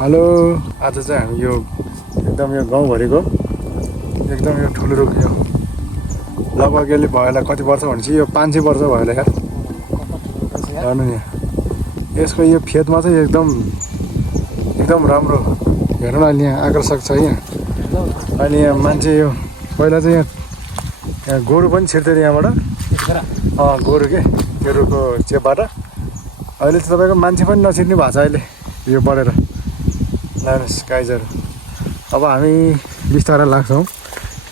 Hello, आज चाहिँ हामी यो एकदम यो गाउँभरिको एकदम यो ठुलो रुख यो लगभग यसले भएला कति वर्ष भनेपछि यो 500 वर्ष भयो होला यार। हेर्नु नि यसको यो फेदमा चाहिँ एकदम राम्रो हेर्नु न। अहिले यहाँ आकर्षक छ यहाँ। अहिले यहाँ मान्छे यो पहिला चाहिँ यहाँ गोरु पनि छिर्थ्यो यहाँबाट। गोरु के यो रुखको चेपबाट। अहिले चाहिँ तपाईँको मान्छे पनि नछिर्ने भएको छ अहिले यो बढेर। लानुहोस् गाइजहरू, अब हामी बिस्तारै लाग्छौँ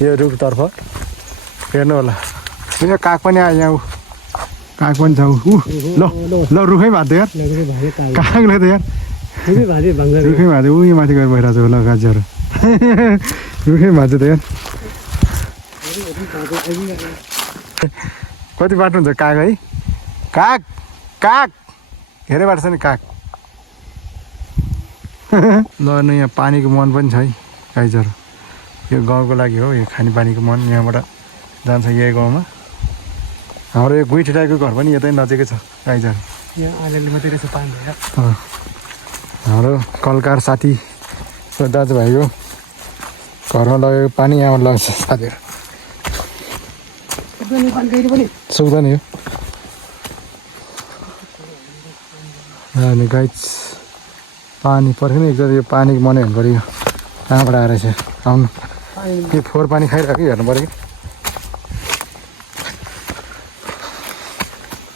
यो रुखतर्फ। हेर्नु होला यो काग पनि आयो यहाँ। काग पनि छ ल रुखै भाँच्यो यार। कागले त यार रुखै भाँच्यो। उयो माथि गएर भइरहेको छ ल गाइजहरू। रुखै भाँच्यो त यार। कति बाटो हुन्छ काग है? काग काग धेरै बाटो छ नि काग। ल न यहाँ पानीको मुहान पनि छ है गाइजहरू। यो गाउँको लागि हो यो खानेपानीको मुहान। यहाँबाट जान्छ यही गाउँमा। हाम्रो यो गुइठी राईको घर पनि यतै नजिकै छ गाइजहरू। यहाँ अलिअलि मात्रै रहेछ पानी। हाम्रो कलकार साथी दाजुभाइको घरमा लगेको पानी यहाँबाट लाग्छ साथीहरू। सुक्दैन यो गाइज। पानी पर्खेन एकदम यो पानीको मनै हुनु पऱ्यो। कहाँबाट आएर चाहिँ आउनु यो फोहोर पानी खाइरहेको हेर्नु पऱ्यो कि।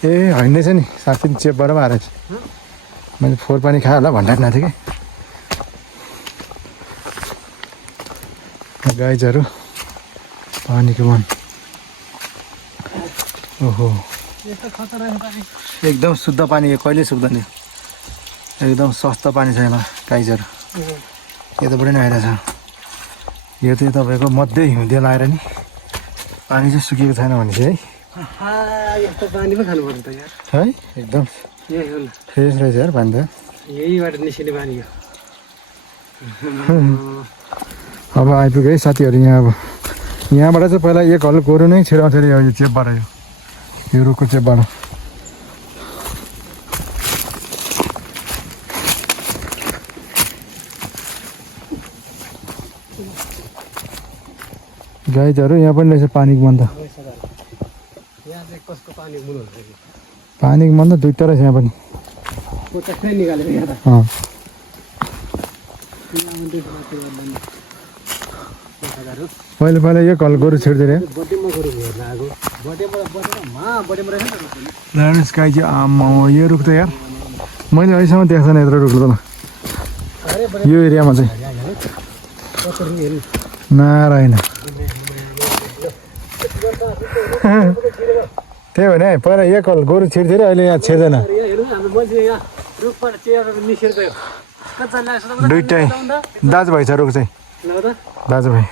ए होइन रहेछ नि साथी चेपबाट पनि आएर मैले फोहोर पानी खाएँ होला भनिरहेको थिएँ कि। गाइजहरू पानीको मन ओहो एकदम शुद्ध पानी यो कहिले सुक्दैन। एकदम सस्ता पानी छ यसमा गाइजहरू। यताबाट नै आइरहेछ। यो चाहिँ तपाईँको मध्य हिउँदे लाएर नि पानी चाहिँ सुकेको छैन भने चाहिँ है एकदम फ्रेस रहेछ यार पानी त। यहीबाट निस्किने पानी हो। अब आइपुग्यो है साथीहरू यहाँ। अब यहाँबाट चाहिँ पहिला एक हल गोरु नै छिराउँथ्यो अरे यो चेपबाट यो रुखको चेपबाट। गाइजहरू यहाँ पनि रहेछ पानीको मन त। पानीको मन त दुईवटा रहेछ यहाँ पनि। पहिला पहिला यो कल गोरु छिर्दै रे। लानुहोस् गाई चाहिँ आमा यो रुख त यार मैले अहिलेसम्म देखेको छैन यत्रो रुख त यो एरियामा चाहिँ। नारायण त्यही भएन है पहिला एक कल गोरु छिर्थ्यो अरे अहिले यहाँ छिर्दैन। दुइटै दाजुभाइ छ रुख चाहिँ दाजुभाइ।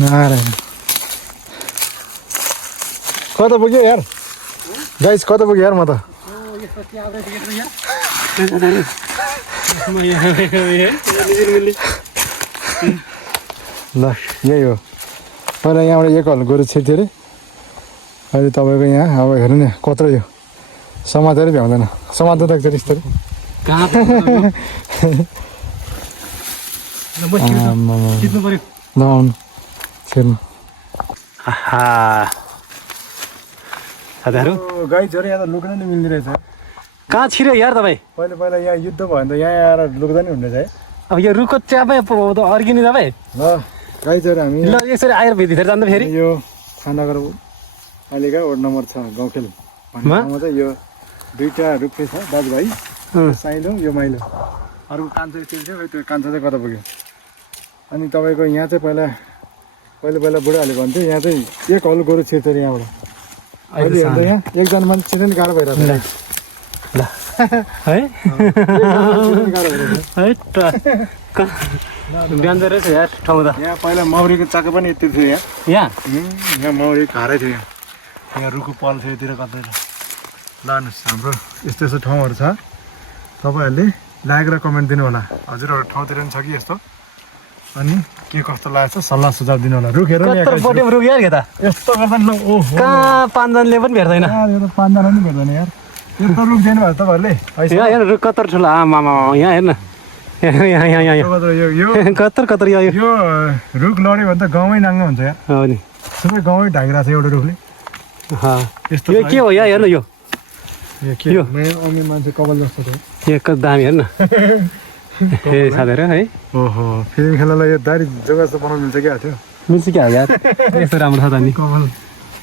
नारायण कता पुग्यो यार गाइस कता पुग्यो यार म त। ल यही हो पहिला यहाँबाट एक हल गोरु छिर्थ्यो अरे अहिले तपाईँको यहाँ अब हेर्नु नि कत्रो यो समातेरै भ्याउँदैन। समात्नु त एकचोटि यस्तो ल आउनु छिर्नु। साथीहरू गाइजहरू यहाँ त लुक्न नि मिल्ने रहेछ। कहाँ छिर्यो यार तपाईँ? पहिला पहिला यहाँ युद्ध भयो भने त यहाँ आएर लुक्दा नि हुने रहेछ है। अब यो रुखको च्यापै अर्किने तपाईँ। ल गाइजहरू हामी ल यसरी आएर भित्र जाँदा फेरि यो नगरपालिका वार्ड नम्बर 6 गाउँखेल भन्ने ठाउँमा चाहिँ यो दुईवटा रुखै छ दाजुभाइ। साइलो यो माइलो अर्को कान्छो स्टिल थियो। त्यो कान्छो चाहिँ कता पुग्यो। अनि तपाईँको यहाँ चाहिँ पहिला बुढाहरूले भन्थ्यो यहाँ चाहिँ एक हल गोरु छिर्थ्यो अरे यहाँबाट। अहिले हेर्दा यहाँ एकजना मान्छे छिर्न गाह्रो भइरहेको छ ल है बिहान रहेछ यार ठाउँ त। यहाँ पहिला मौरीको चाका पनि यति थियो यहाँ मौरीको घरै थियो यहाँ रुखको पल थियो यतिर कतै। लानुहोस् हाम्रो यस्तो यस्तो ठाउँहरू छ। तपाईँहरूले लाइक र कमेन्ट दिनु होला। हजुरहरू ठाउँतिर पनि छ कि यस्तो अनि के कस्तो लागेको छ सल्लाह सुझाव दिनु होला। रुख हेर रुख यार के त यस्तो गर्दा कहाँ 5 जनाले पनि भेट्दैन। यो त 5 जना पनि भेट्दैन यार। यस्तो रुख दिनु भयो तपाईँहरूले यहाँ हेर्न रुख कत्तर ठुलो आमामा यहाँ हेर्न यहाँ यहाँ यहाँ यहाँ यो कत्तर कत्तर यो यो रुख लड्यो भने त गाउँमै नाङ्गो हुन्छ यार हो नि सबै गाउँमै ढाकिरहेको छ एउटा रुखले यस्तो यो के हो यहाँ हेर्न यो यो अमीर मान्छे कपाल जस्तो छ यो कति दामी हेर्न ए साथीहरू है ओहो फिल्म खेल्नलाई यो दारी जग्गा जस्तो बनाउनु मिल्छ क्या थियो मिल्छ क्या यार यस्तो राम्रो छ त नि कपाल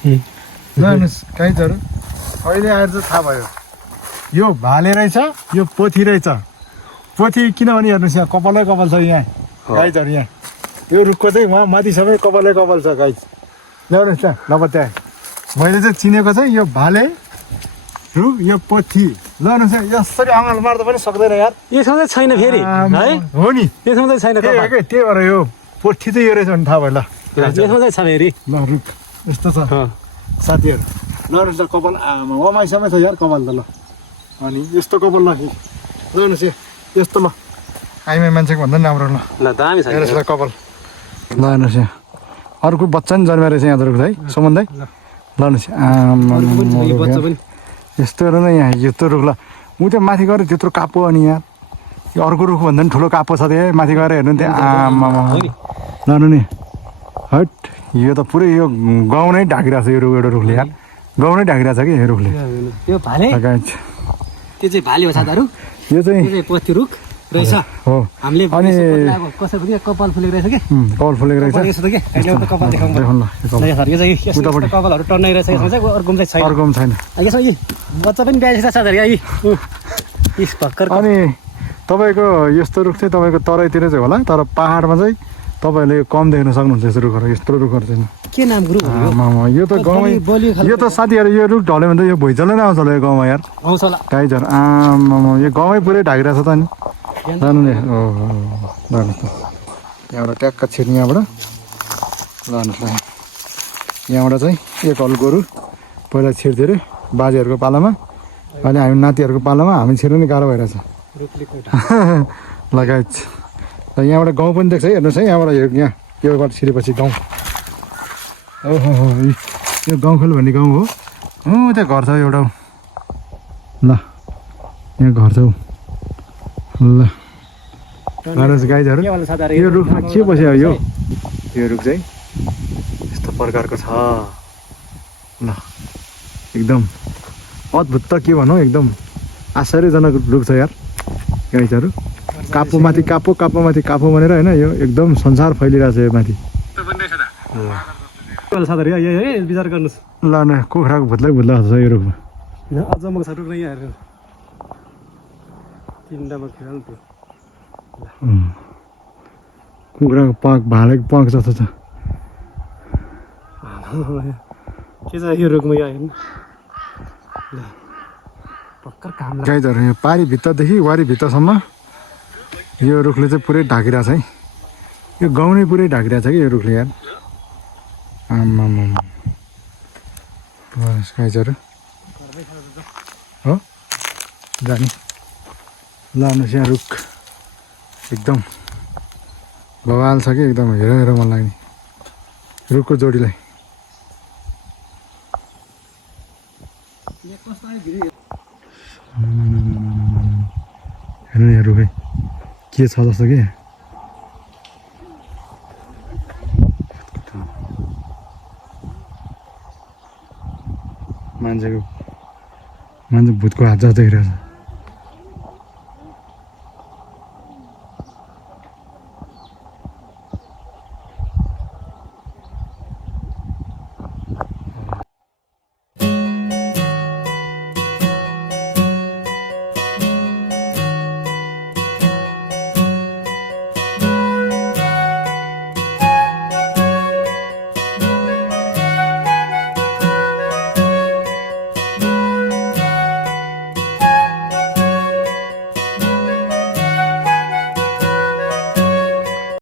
ल हेर्नुहोस् गाइजहरू अहिले आएर चाहिँ थाहा भयो यो भाले रहेछ यो पोथी रहेछ पोथी किनभने हेर्नुहोस् यहाँ कपालै कपाल छ यहाँ गाइजहरू यहाँ यो रुखको चाहिँ उहाँ माथि सबै कपालै कपाल छ गाइज ल्याउनुहोस् त नपत्याए मैले चाहिँ चिनेको चाहिँ यो भाले रुख यो पोथी ल हेर्नुहोस् यसरी अँगाल मार्दा पनि सक्दैन यार यसमा चाहिँ छैन फेरि है हो नि यसमा चाहिँ छैन कपाल त्यही भएर यो पोथी चाहिँ यो रहेछ भने थाहा भयो ल यसमा चाहिँ छ फेरि ल रुख यस्तो छ साथीहरू ल हेर्नुहोस् त कपाल आमा अमाइसम्मै छ यार कपाल त ल अनि यस्तो कपाल ल हेर्नुहोस् यस्तो ल आइमाई मान्छेको भन्दा पनि राम्रो ल दामी छ हेर्नुहोस् ल कपाल ल हेर्नुहोस् यहाँ अर्को बच्चा नि जन्मेर रहेछ यहाँ रुख है सम्बन्धै ल हेर्नुहोस् आमा यस्तोहरू नै यहाँ यत्रो रुख ल ऊ त्यो माथि गएर त्यत्रो कापो अनि यहाँ यो अर्को रुख भन्दा पनि ठुलो कापो छ त्यहाँ माथि गएर हेर्नु त्यहाँ आमा लानु नि हट यो त पुरै यो गाउँ नै ढाकिरहेको छ यो रुख एउटा रुखले यार गाउँ नै ढाकिरहेको छ कि यो रुखले यो भाले त्यो चाहिँ भाले हो साथीहरू यो चाहिँ पोथी रुख रहेछ हो हामीले अनि कसैको कपाल फुलेको रहेछ कि कपाल फुलेको रहेछ यसो त के कपाल देखाउनु देखाउनु ल यो चाहिँ कपालहरू टन्नै रहेछ यसमा चाहिँ अर्को चाहिँ छैन अर्को पनि छैन यसमा यी बच्चा पनि ब्याएछ साथीहरू यी भर्खर अनि तपाईँको यस्तो रुख चाहिँ तपाईँको तराईतिर चाहिँ होला तर पाहाडमा चाहिँ तपाईँहरूले कम देख्न सक्नुहुन्छ यस्तो रुखहरू यस्तो रुखहरू चाहिँ के नाम ग्रुप यो त गाउँमै यो त साथीहरू यो रुख ढल्यो भने त यो भुइँचालो नै आउँछ होला यो गाउँमा यार आउँछ होला गाइजहरू आमा यो गाउँमै पुरै ढाकिरहेको छ त नि लानु नि लानुहोस् त यहाँबाट ट्याक्क छिर्ने यहाँबाट लानुहोस् ल यहाँबाट चाहिँ एक हल गोरु पहिला छिर्थ्यो अरे बाजेहरूको पालामा अहिले हामी नातिहरूको पालामा हामी छिर्नु नि गाह्रो भइरहेछ लगायत र यहाँबाट गाउँ पनि देख्छ है हेर्नुहोस् है यहाँबाट यहाँ योबाट छिरेपछि गाउँ ओहो यो गाउँखेल भन्ने गाउँ हो त्यहाँ घर छ एउटा ल यहाँ घर छ ल गाइजहरू यो रुखमा के बस्यो यो रुख चाहिँ यस्तो प्रकारको छ ल एकदम अद्भुत त के भनौँ एकदम आश्चर्यजनक रुख छ यार गाइजहरू कापो माथि कापो कापो माथि कापो भनेर होइन यो एकदम संसार फैलिरहेको छ यो माथि विचार गर्नुहोस् ल न कुखुराको भुत्लै भुत्ला छ यो रुखमा अझ छ रुख यहाँ हेर्नु तिनवटामा खेल्नु त्यो कुखुराको पाक भालेको पाक जस्तो छ के छ यो रुखमा यहाँ हेर्नु भर्खर काम गाइजहरू यो पारी भित्रदेखि वारी भित्रसम्म यो रुखले चाहिँ पुरै ढाकिरहेको छ है यो गाउँ नै पुरै ढाकिरहेको छ कि यो रुखले यार आम्मा गाइजहरू हो जाने लानुहोस् यहाँ रुख एकदम भवाल छ कि एकदम हेर हेर मन लाग्ने रुखको जोडीलाई हेर्नु यहाँ रुखै के छ जस्तो कि मान्छे भुतको हात जस्तो देखिरहेको छ